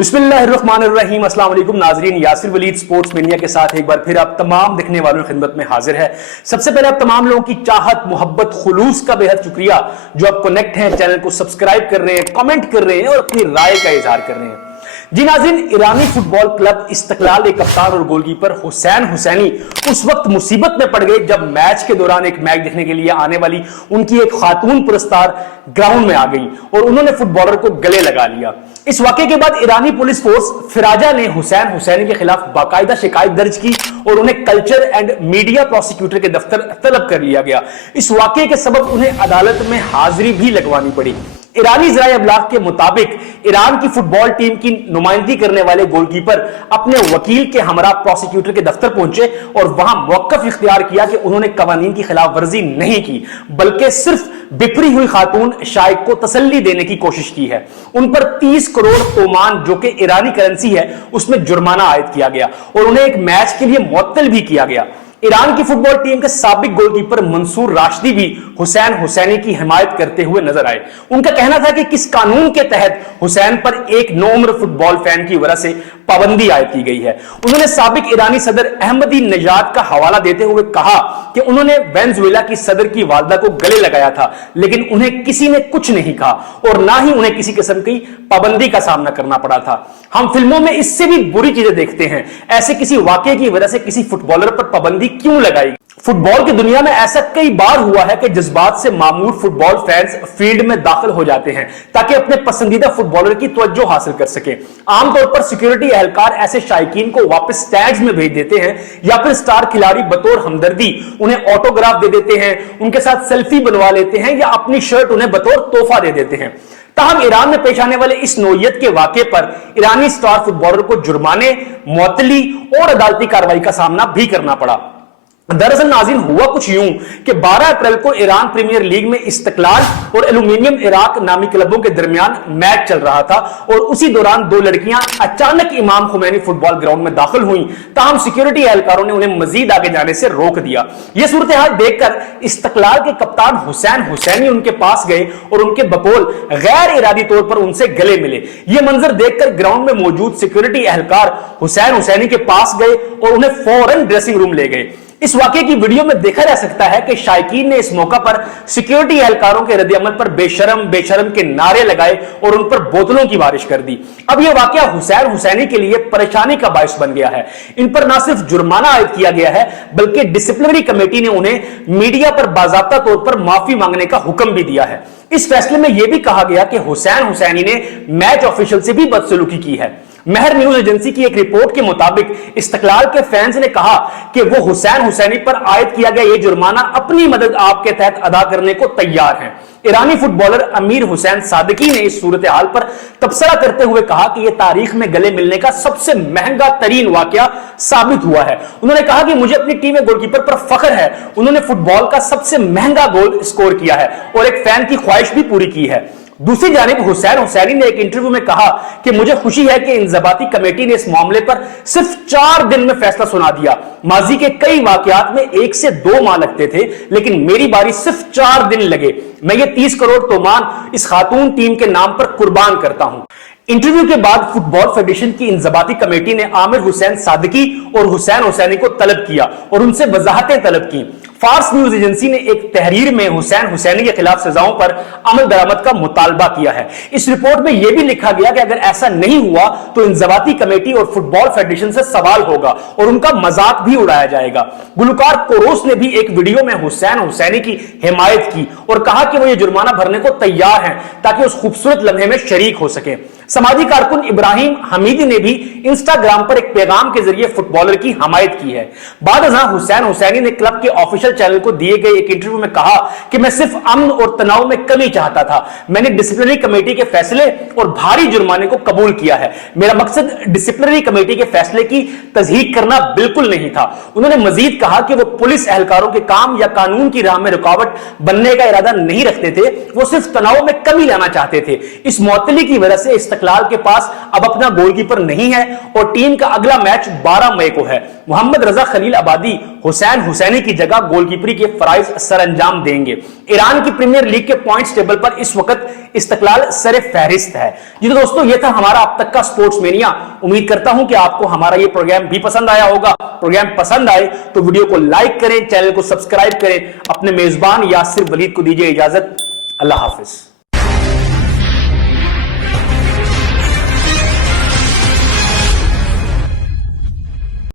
बिस्मिल्लाहिर्रहमानिर्रहीम। अस्सलाम वालेकुम नाजरीन, यासिर वलीद स्पोर्ट्स मीडिया के साथ एक बार फिर आप तमाम देखने वालों की खिदमत में हाजिर है। सबसे पहले आप तमाम लोगों की चाहत, मोहब्बत, खुलूस का बेहद शुक्रिया जो आप कनेक्ट हैं, चैनल को सब्सक्राइब कर रहे हैं, कमेंट कर रहे हैं और अपनी राय का इजहार कर रहे हैं। जी नाज़रीन, ईरानी फुटबॉल क्लब इस्तकलाल के कप्तान और गोलकीपर हुसैन हुसैनी उस वक्त मुसीबत में पड़ गए जब मैच के दौरान एक मैच देखने के लिए आने वाली उनकी एक खातून पुरस्कार ग्राउंड में आ गई और उन्होंने फुटबॉलर को गले लगा लिया। इस वाकये के बाद ईरानी पुलिस फोर्स फिराजा ने हुसैन हुसैनी के खिलाफ बाकायदा शिकायत दर्ज की और उन्हें कल्चर एंड मीडिया प्रोसिक्यूटर के दफ्तर तलब कर लिया गया। इस वाकये के सबब उन्हें अदालत में हाजिरी भी लगवानी पड़ी। ईरानी ज़राए अबलाग के मुताबिक ईरान की फुटबॉल टीम की नुमाइंदगी करने वाले गोलकीपर अपने वकील के हमरा प्रोसिक्यूटर के दफ्तर पहुंचे और वहां मौकफ इख्तियार किया कि उन्होंने कवानीन की खिलाफ वर्जी नहीं की, बल्कि सिर्फ बिखरी हुई खातून शाइक को तसल्ली देने की कोशिश की है। उन पर 30 करोड़ तोमान, जो कि ईरानी करेंसी है, उसमें जुर्माना आयद किया गया और उन्हें एक मैच के लिए मुअत्तल भी किया गया। ईरान की फुटबॉल टीम के साबिक गोलकीपर मंसूर राशिदी भी हुसैन हुसैनी की हिमायत करते हुए नजर आए। उनका कहना था कि किस कानून के तहत हुसैन पर एक नौउम्र फुटबॉल फैन की वजह से पाबंदी आयद की गई है। उन्होंने साबिक ईरानी सदर अहमदी नजाद का हवाला देते हुए कहा कि उन्होंने वेनेजुएला की सदर की वालदा को गले लगाया था, लेकिन उन्हें किसी ने कुछ नहीं कहा और ना ही उन्हें किसी किस्म की पाबंदी का सामना करना पड़ा था। हम फिल्मों में इससे भी बुरी चीजें देखते हैं, ऐसे किसी वाकये की वजह से किसी फुटबॉलर पर पाबंदी क्यों लगाई? फुटबॉल की दुनिया में ऐसा कई बार हुआ है कि जज्बात से मामूर फुटबॉल फैंस फील्ड में दाखिल हो जाते हैं ताकि अपने पसंदीदा फुटबॉलर की तवज्जो हासिल कर सके। आमतौर पर सिक्योरिटी एहलकार ऐसे शायकीन को वापस स्टैंड्स में भेज देते हैं या फिर स्टार खिलाड़ी बतौर हमदर्दी उन्हें ऑटोग्राफ दे देते हैं, उनके साथ सेल्फी बनवा लेते हैं या अपनी शर्ट उन्हें बतौर तोहफा दे देते हैं। ताहम ईरान में पेश आने वाले इस नौयत के वाक़े पर ईरानी स्टार फुटबॉलर को जुर्माने, मुअत्तली और अदालती कार्रवाई का सामना भी करना पड़ा। दरअसल नाज़रीन, हुआ कुछ यूं कि 12 अप्रैल को ईरान प्रीमियर लीग में इस्तकलाल और एल्यूमिनियम इराक नामी क्लबों के दरमियान मैच चल रहा था और उसी दौरान दो लड़कियां अचानक इमाम खुमैनी फुटबॉल ग्राउंड में दाखिल हुई। ताहम सिक्योरिटी एहलकारों ने उन्हें मजीद आगे जाने से रोक दिया। यह सूरत हाल देखकर इस्तकलाल के कप्तान हुसैन हुसैनी उनके पास गए और उनके बकौल गैर इरादी तौर पर उनसे गले मिले। यह मंजर देखकर ग्राउंड में मौजूद सिक्योरिटी एहलकार हुसैन हुसैनी के पास गए और उन्हें फौरन ड्रेसिंग रूम ले गए। इस वाकये की वीडियो में देखा जा सकता है कि शायकीन ने इस मौका पर सिक्योरिटी एहलकारों के रद्द-ए-अमल पर बेशरम बेशरम के नारे लगाए और उन पर बोतलों की बारिश कर दी। अब यह वाकया हुसैन हुसैनी के लिए परेशानी का बायस बन गया है। इन पर न सिर्फ जुर्माना आयद किया गया है, बल्कि डिसिप्लिनरी कमेटी ने उन्हें मीडिया पर बाज़ाब्ता तौर पर माफी मांगने का हुक्म भी दिया है। इस फैसले में यह भी कहा गया कि हुसैन हुसैनी ने मैच ऑफिशियल से भी बदसलूकी की है। महर न्यूज एजेंसी की एक रिपोर्ट के मुताबिक इस्तकलाल के फैंस ने कहा कि वो हुसैन हुसैनी पर आयद किया गया यह जुर्माना अपनी मदद आप के तहत अदा करने को तैयार हैं। ईरानी फुटबॉलर अमीर हुसैन सादकी ने इस सूरत हाल पर तबसरा करते हुए कहा कि यह तारीख में गले मिलने का सबसे महंगा तरीन वाकया साबित हुआ है। उन्होंने कहा कि मुझे अपनी टीम में गोलकीपर पर फख्र है, उन्होंने फुटबॉल का सबसे महंगा गोल स्कोर किया है और एक फैन की ख्वाहिश भी पूरी की है। दूसरी जानिब हुसैन हुसैनी ने एक इंटरव्यू में कहा कि मुझे खुशी है कि इंजबाती कमेटी ने इस मामले पर सिर्फ 4 दिन में फैसला सुना दिया। माजी के कई वाकयात में 1 से 2 माह लगते थे, लेकिन मेरी बारी सिर्फ 4 दिन लगे। मैं ये 30 करोड़ तोमान इस खातून टीम के नाम पर कुर्बान करता हूं। इंटरव्यू के बाद फुटबॉल फेडरेशन की इंजबाती कमेटी ने आमिर हुसैन सादकी और हुसैन हुसैनी को तलब किया और उनसे वजाहतें तलब की। फार्स न्यूज एजेंसी ने एक तहरीर में हुसैन हुसैनी के खिलाफ सजाओं पर अमल दरामद का मुतालबा किया है। इस रिपोर्ट में यह भी लिखा गया कि अगर ऐसा नहीं हुआ तो इंजबाती कमेटी और फुटबॉल फेडरेशन से सवाल होगा और उनका मजाक भी उड़ाया जाएगा। गुलकार कोरोस ने भी एक वीडियो में हुसैन हुसैनी की हिमायत की और कहा कि वो ये जुर्माना भरने को तैयार हैं ताकि उस खूबसूरत लम्हे में शरीक हो सके। समाजी कारकुन इब्राहिम हमीदी ने भी इंस्टाग्राम पर एक पैगाम के जरिए फुटबॉलर की हमायत की है। बाद हुसैन हुसैनी ने क्लब के ऑफिशियल चैनल को दिए गए एक इंटरव्यू में कहा कि मैं सिर्फ अमन और तनाव में कमी चाहता था। मैंने डिसिप्लिनरी कमेटी के फैसले और भारी जुर्माने को कबूल किया है। मेरा मकसद डिसिप्लिनरी कमेटी के फैसले की तस्दीक करना बिल्कुल नहीं था। उन्होंने मजीद कहा कि वो पुलिस एहलकारों के काम या कानून की राह में रुकावट बनने का इरादा नहीं रखते थे, वो सिर्फ तनाव में कमी लाना चाहते थे। इस मुअत्तली की वजह से इस्तकलाल के पास अब अपना गोलकीपर नहीं है और टीम का अगला मैच 12 मई को है। मोहम्मद रजा खलील आबादी हुसैन हुसैनी की जगह गोलकीपरी के फराइज सरअंजाम देंगे। ईरान की प्रीमियर लीग के पॉइंट्स टेबल पर इस वक्त इस्तकलाल सरे फहरिस्त है। जी तो दोस्तों, यह था हमारा अब तक का स्पोर्ट्स मेनिया। उम्मीद करता हूं कि आपको हमारा यह प्रोग्राम भी पसंद आया होगा। प्रोग्राम पसंद आए तो वीडियो को लाइक करें, चैनल को सब्सक्राइब करें। अपने मेजबान यासिर वलीद को दीजिए इजाजत। अल्लाह हाफिज।